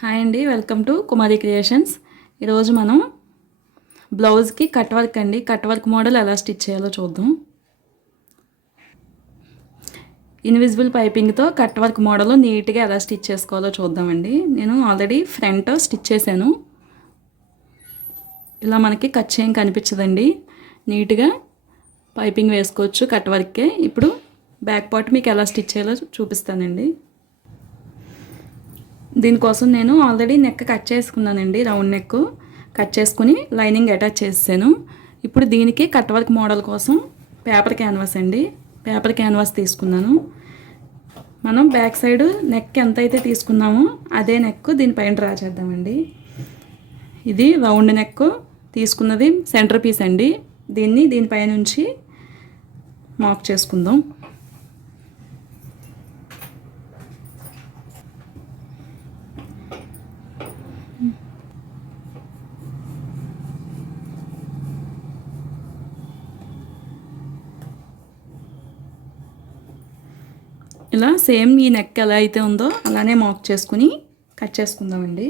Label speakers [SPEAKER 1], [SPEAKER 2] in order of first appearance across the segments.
[SPEAKER 1] Hi అండి welcome to Kumari creations. ఈరోజు మనం బ్లౌజ్కి కట్ వర్క్ అండి. కట్ వర్క్ మోడల్ ఎలా స్టిచ్ చేయాలో చూద్దాం. ఇన్విజిబుల్ పైపింగ్తో కట్ వర్క్ మోడల్ నీట్గా ఎలా స్టిచ్ చేసుకోవాలో చూద్దామండి. నేను ఆల్రెడీ ఫ్రంట్ స్టిచ్ చేశాను. ఇలా మనకి కట్ చేయం కనిపించదండి. నీట్గా పైపింగ్ వేసుకోవచ్చు కట్ వర్కే ఇప్పుడు బ్యాక్ పార్ట్ మీకు ఎలా స్టిచ్ చేయాలో చూపిస్తానండి. దీనికోసం నేను ఆల్రెడీ నెక్ కట్ చేసుకున్నానండి రౌండ్ నెక్. కట్ చేసుకుని లైనింగ్ అటాచ్ చేసాను ఇప్పుడు దీనికి కట్ వర్క్ మోడల్ కోసం పేపర్ క్యాన్వాస్ అండి. పేపర్ క్యాన్వాస్ తీసుకున్నాను. మనం బ్యాక్ సైడ్ నెక్ ఎంత అయితే తీసుకున్నామో అదే నెక్ దీనిపైన డ్రా చేద్దామండి. ఇది రౌండ్ నెక్ తీసుకున్నది సెంటర్ పీస్ అండి. దీన్ని దీనిపై నుంచి మార్క్ చేసుకుందాం. ఇలా సేమ్ ఈ నెక్ ఎలా అయితే ఉందో అలానే మార్క్ చేసుకుని కట్ చేసుకుందామండి.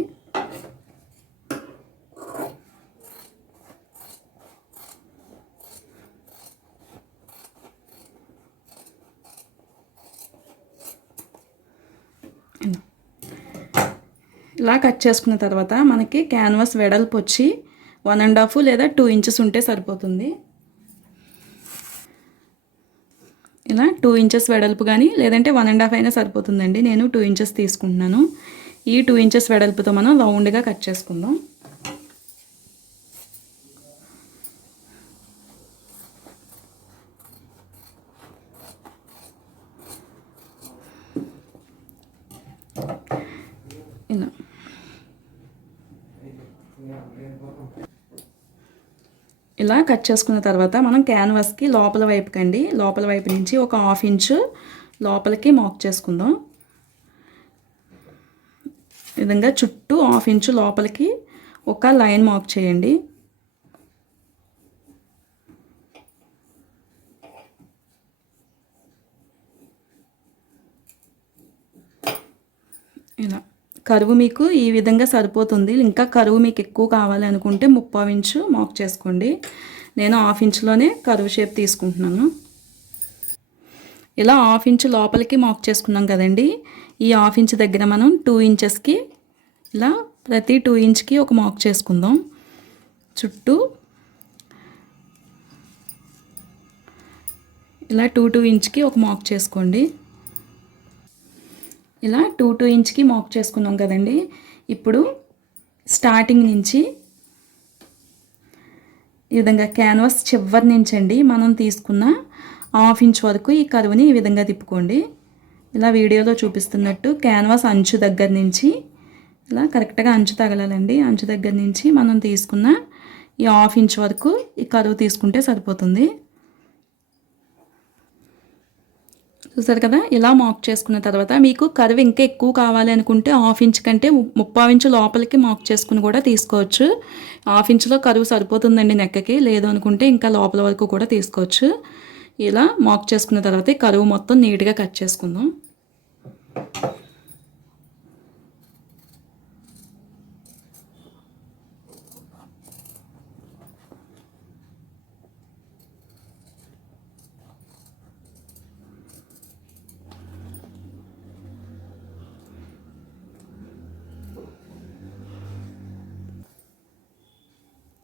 [SPEAKER 1] ఇలా కట్ చేసుకున్న తర్వాత మనకి క్యాన్వాస్ వెడల్పు వచ్చి వన్ అండ్ హాఫ్ లేదా టూ ఇంచెస్ ఉంటే సరిపోతుంది. ఇలా టూ ఇంచెస్ వెడల్పు కానీ లేదంటే వన్ అండ్ హాఫ్ అయినా సరిపోతుందండి. నేను టూ ఇంచెస్ తీసుకుంటున్నాను. ఈ టూ ఇంచెస్ వెడల్పుతో మనం రౌండ్గా కట్ చేసుకుందాం ఇలా ఇలా కట్ చేసుకున్న తర్వాత మనం క్యాన్వాస్కి లోపల వైపు కండి లోపల వైపు నుంచి ఒక హాఫ్ ఇంచు లోపలికి మాక్ చేసుకుందాం. విధంగా చుట్టూ హాఫ్ ఇంచు లోపలికి ఒక లైన్ మాక్ చేయండి. ఇలా. కరువు మీకు ఈ విధంగా సరిపోతుంది. ఇంకా కరువు మీకు ఎక్కువ కావాలనుకుంటే ముప్పై ముప్పావు ఇంచు మాక్ చేసుకోండి. నేను హాఫ్ ఇంచులోనే కరువు షేప్ తీసుకుంటున్నాను. ఇలా హాఫ్ ఇంచు లోపలికి మాక్ చేసుకున్నాం కదండి. ఈ హాఫ్ ఇంచ్ దగ్గర మనం టూ ఇంచెస్కి ఇలా ప్రతి టూ ఇంచ్కి ఒక మాక్ చేసుకుందాం. చుట్టూ ఇలా టూ టూ ఇంచ్కి ఒక మాక్ చేసుకోండి. ఇలా టూ టూ ఇంచ్కి మాక్ చేసుకున్నాం కదండి. ఇప్పుడు స్టార్టింగ్ నుంచి ఈ విధంగా క్యాన్వాస్ చివరి నుంచి అండి మనం తీసుకున్న హాఫ్ ఇంచ్ వరకు ఈ కరువుని ఈ విధంగా తిప్పుకోండి. ఇలా వీడియోలో చూపిస్తున్నట్టు క్యాన్వాస్ అంచు దగ్గర నుంచి ఇలా కరెక్ట్గా అంచు తగలాలండి. అంచు దగ్గర నుంచి మనం తీసుకున్న ఈ హాఫ్ ఇంచ్ వరకు ఈ కరువు తీసుకుంటే సరిపోతుంది. చూసారు కదా? ఇలా మాక్ చేసుకున్న తర్వాత మీకు కర్వ్ ఇంకా ఎక్కువ కావాలి అనుకుంటే హాఫ్ ఇంచ్ కంటే ముప్పై ఇంచు లోపలికి మాక్ చేసుకుని కూడా తీసుకోవచ్చు. హాఫ్ ఇంచులో కరువు సరిపోతుందండి నెక్కకి. లేదు అనుకుంటే ఇంకా లోపల వరకు కూడా తీసుకోవచ్చు. ఇలా మాక్ చేసుకున్న తర్వాత కరువు మొత్తం నీట్గా కట్ చేసుకుందాం.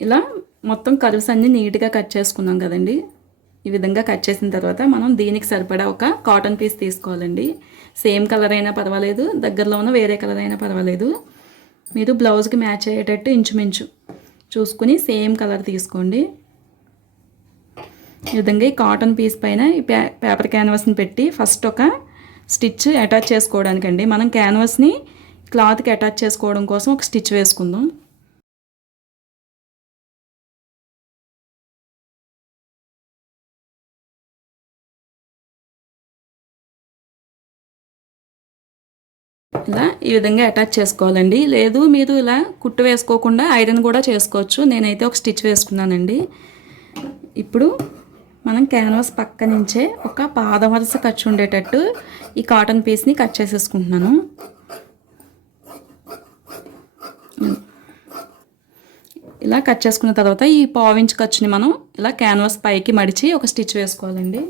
[SPEAKER 1] ఇలా మొత్తం కర్వ్స్ అన్నీ నీట్గా కట్ చేసుకున్నాం కదండి. ఈ విధంగా కట్ చేసిన తర్వాత మనం దీనికి సరిపడా ఒక కాటన్ పీస్ తీసుకోవాలండి. సేమ్ కలర్ అయినా పర్వాలేదు దగ్గరలో ఉన్న వేరే కలర్ అయినా పర్వాలేదు. మీరు బ్లౌజ్కి మ్యాచ్ అయ్యేటట్టు ఇంచుమించు చూసుకుని సేమ్ కలర్ తీసుకోండి. ఈ విధంగా ఈ కాటన్ పీస్ పైన ఈ పే పేపర్ క్యాన్వాస్ని పెట్టి ఫస్ట్ ఒక స్టిచ్ అటాచ్ చేసుకోవడానికండి. మనం క్యాన్వాస్ని క్లాత్కి అటాచ్ చేసుకోవడం కోసం ఒక స్టిచ్ వేసుకుందాం. ఇలా ఈ విధంగా అటాచ్ చేసుకోవాలండి. లేదు మీరు ఇలా కుట్టు వేసుకోకుండా ఐరన్ కూడా చేసుకోవచ్చు. నేనైతే ఒక స్టిచ్ వేసుకున్నానండి. ఇప్పుడు మనం క్యాన్వాస్ పక్క నుంచే ఒక పాద వరుస ఖర్చు ఉండేటట్టు ఈ కాటన్ పీస్ని కట్ చేసేసుకుంటున్నాను. ఇలా కట్ చేసుకున్న తర్వాత ఈ పావించి ఖర్చుని మనం ఇలా క్యాన్వాస్ పైకి మడిచి ఒక స్టిచ్ వేసుకోవాలండి.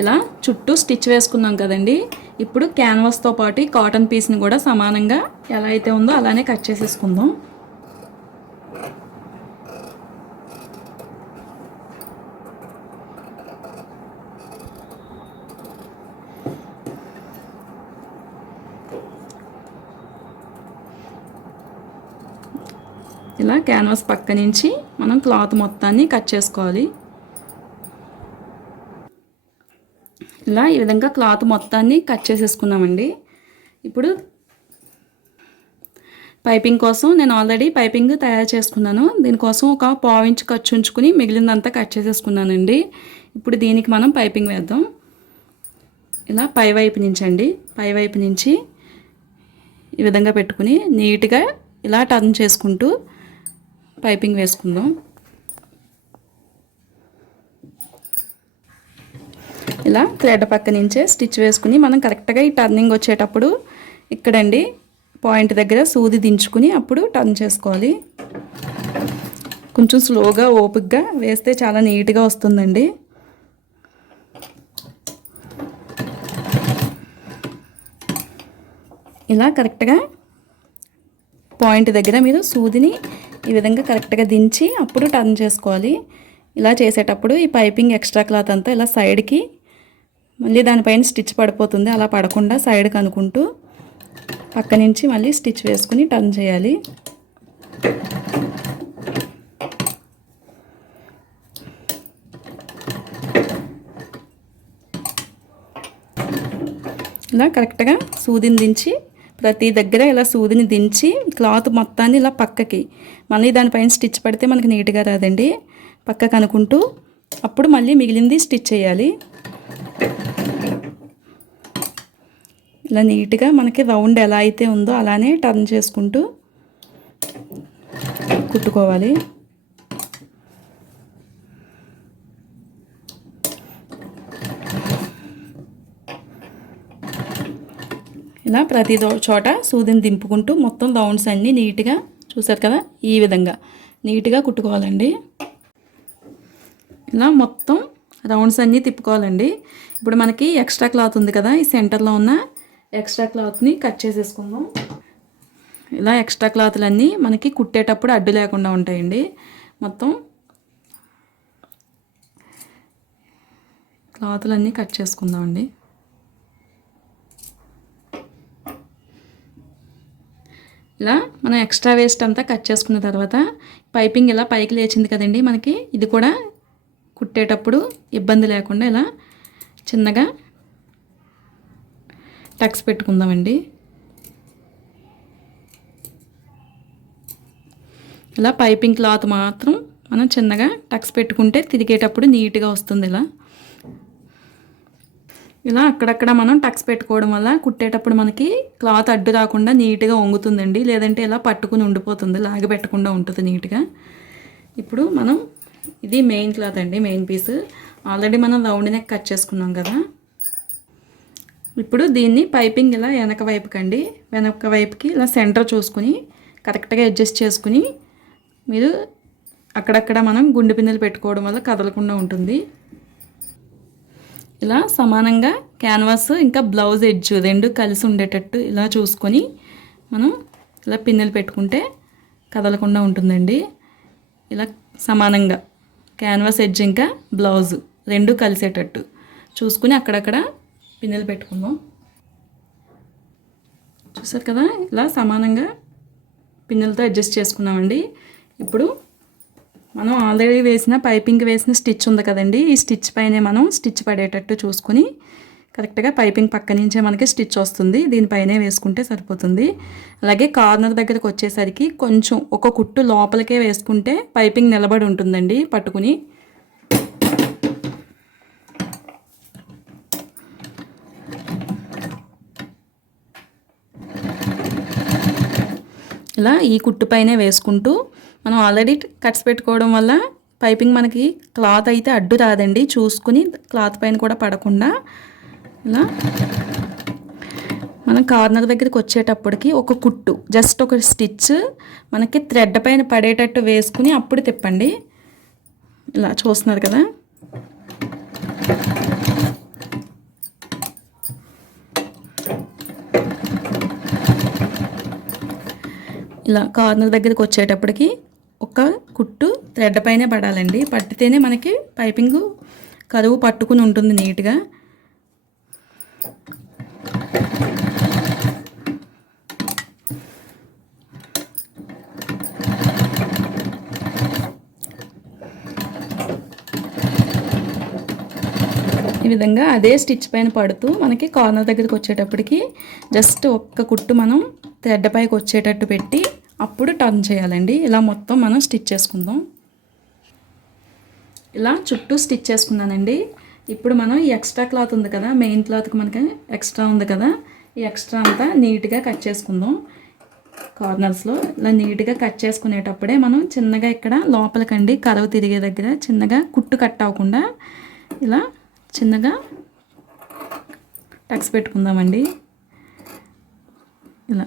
[SPEAKER 1] ఇలా చుట్టూ స్టిచ్ వేసుకున్నాం కదండి. ఇప్పుడు క్యాన్వాస్తో పాటు కాటన్ పీస్ని కూడా సమానంగా ఎలా అయితే ఉందో అలానే కట్ చేసేసుకుందాం. ఇలా క్యాన్వాస్ పక్క నుంచి మనం క్లాత్ మొత్తాన్ని కట్ చేసుకోవాలి. ఇలా ఈ విధంగా క్లాత్ మొత్తాన్ని కట్ చేసేసుకున్నామండి. ఇప్పుడు పైపింగ్ కోసం నేను ఆల్రెడీ పైపింగ్ తయారు చేసుకున్నాను. దీనికోసం ఒక పావించ్ ఖర్చు ఉంచుకుని మిగిలిందంతా కట్ చేసేసుకున్నానండి. ఇప్పుడు దీనికి మనం పైపింగ్ వేద్దాం. ఇలా పై వైపు నుంచి అండి పై వైపు నుంచి ఈ విధంగా పెట్టుకుని నీట్గా ఇలా టర్న్ చేసుకుంటూ పైపింగ్ వేసుకుందాం. ఇలా థ్రెడ్ పక్క నుంచే స్టిచ్ వేసుకుని మనం కరెక్ట్గా ఈ టర్నింగ్ వచ్చేటప్పుడు ఇక్కడండి పాయింట్ దగ్గర సూది దించుకుని అప్పుడు టర్న్ చేసుకోవాలి. కొంచెం స్లోగా ఓపిక్గా వేస్తే చాలా నీట్గా వస్తుందండి. ఇలా కరెక్ట్గా పాయింట్ దగ్గర మీరు సూదిని ఈ విధంగా కరెక్ట్గా దించి అప్పుడు టర్న్ చేసుకోవాలి. ఇలా చేసేటప్పుడు ఈ పైపింగ్ ఎక్స్ట్రా క్లాత్ అంతా ఇలా సైడ్కి మళ్ళీ దానిపైన స్టిచ్ పడిపోతుంది. అలా పడకుండా సైడ్కి అనుకుంటూ పక్క నుంచి మళ్ళీ స్టిచ్ వేసుకుని టర్న్ చేయాలి. ఇలా కరెక్ట్గా సూదిని దించి ప్రతి దగ్గర ఇలా సూదిని దించి క్లాత్ మొత్తాన్ని ఇలా పక్కకి మళ్ళీ దానిపైన స్టిచ్ పడితే మనకి నీట్గా రాదండి. పక్కకు అనుకుంటూ అప్పుడు మళ్ళీ మిగిలింది స్టిచ్ చేయాలి. ఇలా నీట్గా మనకి రౌండ్ ఎలా అయితే ఉందో అలానే టర్న్ చేసుకుంటూ కుట్టుకోవాలి. ఇలా ప్రతి చోట సూదిని దింపుకుంటూ మొత్తం రౌండ్స్ అన్నీ నీట్గా చూసారు కదా? ఈ విధంగా నీట్గా కుట్టుకోవాలండి. ఇలా మొత్తం రౌండ్స్ అన్నీ తిప్పుకోవాలండి. ఇప్పుడు మనకి ఎక్స్ట్రా క్లాత్ ఉంది కదా ఈ సెంటర్లో ఉన్న ఎక్స్ట్రా క్లాత్ని కట్ చేసేసుకుందాం. ఇలా ఎక్స్ట్రా క్లాత్లన్నీ మనకి కుట్టేటప్పుడు అడ్డు లేకుండా ఉంటాయండి. మొత్తం క్లాతులన్నీ కట్ చేసుకుందామండి. ఇలా మనం ఎక్స్ట్రా వేస్ట్ అంతా కట్ చేసుకున్న తర్వాత పైపింగ్ ఇలా పైకి లేచింది కదండి మనకి ఇది కూడా కుట్టేటప్పుడు ఇబ్బంది లేకుండా ఇలా చిన్నగా టక్స్ పెట్టుకుందామండి. ఇలా పైపింగ్ క్లాత్ మాత్రం మనం చిన్నగా టక్స్ పెట్టుకుంటే తిరిగేటప్పుడు నీట్గా వస్తుంది ఇలా. ఇలా అక్కడక్కడ మనం టక్స్ పెట్టుకోవడం వల్ల కుట్టేటప్పుడు మనకి క్లాత్ అడ్డు రాకుండా నీట్గా వంగుతుందండి. లేదంటే ఇలా పట్టుకుని ఉండిపోతుంది. లాగి పెట్టకుండా ఉంటుంది నీట్గా. ఇప్పుడు మనం ఇది మెయిన్ క్లాత్ అండి మెయిన్ పీస్ ఆల్రెడీ మనం రౌండ్ నెక్ కట్ చేసుకున్నాం కదా. ఇప్పుడు దీన్ని పైపింగ్ ఇలా వెనక వైపుకి అండి వెనక వైపుకి ఇలా సెంటర్ చూసుకుని కరెక్ట్గా అడ్జస్ట్ చేసుకుని మీరు అక్కడక్కడ మనం గుండె పిన్నెలు పెట్టుకోవడం వల్ల కదలకుండా ఉంటుంది. ఇలా సమానంగా క్యాన్వాస్ ఇంకా బ్లౌజ్ ఎడ్జ్ రెండు కలిసి ఉండేటట్టు ఇలా చూసుకొని మనం ఇలా పిన్నెలు పెట్టుకుంటే కదలకుండా ఉంటుందండి. ఇలా సమానంగా. క్యాన్వాస్ ఎడ్జ్ ఇంకా బ్లౌజ్ రెండు కలిసేటట్టు. చూసుకుని అక్కడక్కడ పిన్నెలు పెట్టుకుందాం. చూసారు కదా? ఇలా సమానంగా పిన్నెలతో అడ్జస్ట్ చేసుకున్నామండి. ఇప్పుడు మనం ఆల్రెడీ వేసిన పైపింగ్ వేసిన స్టిచ్ ఉంది కదండి. ఈ స్టిచ్ పైనే మనం స్టిచ్ పడేటట్టు చూసుకుని కరెక్ట్గా పైపింగ్ పక్క నుంచే మనకి స్టిచ్ వస్తుంది. దీనిపైనే వేసుకుంటే సరిపోతుంది. అలాగే కార్నర్ దగ్గరకు వచ్చేసరికి కొంచెం ఒక కుట్టు లోపలికే వేసుకుంటే పైపింగ్ నిలబడి ఉంటుందండి పట్టుకుని. ఇలా ఈ కుట్టుపైనే వేసుకుంటూ మనం ఆల్రెడీ కట్స్ పెట్టుకోవడం వల్ల పైపింగ్ మనకి క్లాత్ అయితే అడ్డు రాదండి. చూసుకుని క్లాత్ పైన కూడా పడకుండా ఇలా మనం కార్నర్ దగ్గరికి వచ్చేటప్పటికి ఒక కుట్టు జస్ట్ ఒక స్టిచ్ మనకి థ్రెడ్ పైన పడేటట్టు వేసుకుని అప్పుడు తిప్పండి. ఇలా చూస్తున్నారు కదా? ఇలా కార్నర్ దగ్గరికి వచ్చేటప్పటికి ఒక కుట్టు థ్రెడ్ పైనే పడాలండి. పట్టితేనే మనకి పైపింగ్ కరువు పట్టుకుని ఉంటుంది నీట్గా. ఈ విధంగా అదే స్టిచ్ పైన పడుతూ మనకి కార్నర్ దగ్గరికి వచ్చేటప్పటికి జస్ట్ ఒక్క కుట్టు మనం తెడ్డపైకి పైకి వచ్చేటట్టు పెట్టి అప్పుడు టర్న్ చేయాలండి. ఇలా మొత్తం మనం స్టిచ్ చేసుకుందాం. ఇలా చుట్టూ స్టిచ్ చేసుకున్నానండి. ఇప్పుడు మనం ఈ ఎక్స్ట్రా క్లాత్ ఉంది కదా మెయిన్ క్లాత్కి మనకి ఎక్స్ట్రా ఉంది కదా ఈ ఎక్స్ట్రా అంతా నీట్గా కట్ చేసుకుందాం. కార్నర్స్లో ఇలా నీట్గా కట్ చేసుకునేటప్పుడే మనం చిన్నగా ఇక్కడ లోపలికండి కరవ తిరిగే దగ్గర చిన్నగా కుట్టు కట్ అవ్వకుండా ఇలా చిన్నగా టక్స్ పెట్టుకుందామండి. ఇలా.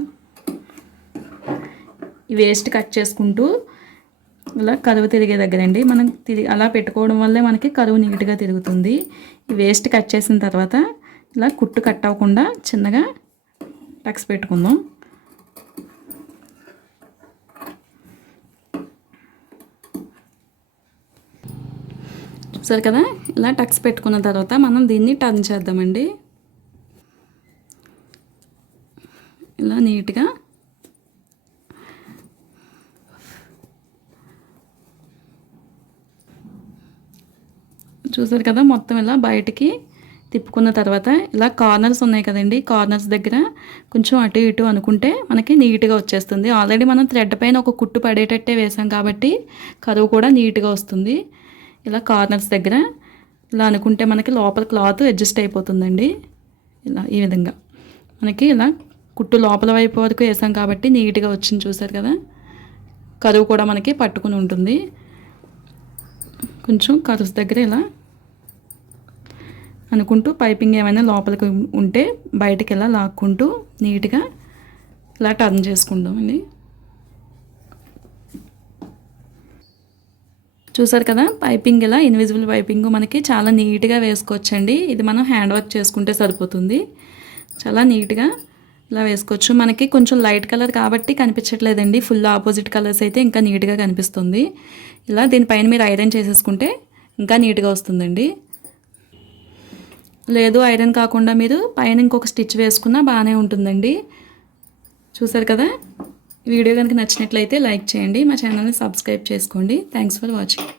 [SPEAKER 1] ఈ వేస్ట్ కట్ చేసుకుంటూ ఇలా కరువు తిరిగే దగ్గర అండి మనం తిరిగి అలా పెట్టుకోవడం వల్లే మనకి కరువు నీట్గా తిరుగుతుంది. ఈ వేస్ట్ కట్ చేసిన తర్వాత ఇలా కుట్టు కట్ అవ్వకుండా చిన్నగా టక్స్ పెట్టుకుందాం. చూసారు కదా? ఇలా టక్స్ పెట్టుకున్న తర్వాత మనం దీన్ని టర్న్ చేద్దామండి. ఇలా నీట్గా. చూసారు కదా మొత్తం ఇలా బయటికి తిప్పుకున్న తర్వాత ఇలా కార్నర్స్ ఉన్నాయి కదండి. కార్నర్స్ దగ్గర కొంచెం అటు ఇటు అనుకుంటే మనకి నీట్గా వచ్చేస్తుంది. ఆల్రెడీ మనం థ్రెడ్ పైన ఒక కుట్టు పడేటట్టే వేసాం కాబట్టి కరువు కూడా నీట్గా వస్తుంది. ఇలా కార్నర్స్ దగ్గర ఇలా అనుకుంటే మనకి లోపల క్లాత్ అడ్జస్ట్ అయిపోతుందండి. ఇలా ఈ విధంగా. మనకి ఇలా కుట్టు లోపల వైపు వరకు వేసాం కాబట్టి నీట్గా వచ్చింది చూసారు కదా? కరువు కూడా మనకి పట్టుకుని ఉంటుంది. కొంచెం కరుసు దగ్గర ఇలా అనుకుంటూ పైపింగ్ ఏమైనా లోపలికి ఉంటే బయటకి ఇలా లాక్కుంటూ నీట్గా ఇలా టర్న్ చేసుకుంటామండి చూసారు కదా? పైపింగ్ ఇలా ఇన్విజిబుల్ పైపింగ్ మనకి చాలా నీట్గా వేసుకోవచ్చండి. ఇది మనం హ్యాండ్ వర్క్ చేసుకుంటే సరిపోతుంది. చాలా నీట్గా ఇలా వేసుకోవచ్చు. మనకి కొంచెం లైట్ కలర్ కాబట్టి కనిపించట్లేదండి. ఫుల్ ఆపోజిట్ కలర్స్ అయితే ఇంకా నీట్గా కనిపిస్తుంది. ఇలా దీనిపైన మీరు ఐరన్ చేసేసుకుంటే ఇంకా నీట్గా వస్తుందండి. లేదు ఐరన్ కాకుండా మీరు పైన ఇంకొక స్టిచ్ వేసుకున్నా బాగానే ఉంటుందండి. చూసారు కదా? వీడియో కనుక నచ్చినట్లయితే లైక్ చేయండి మా ఛానల్ని సబ్స్క్రైబ్ చేసుకోండి. Thanks for watching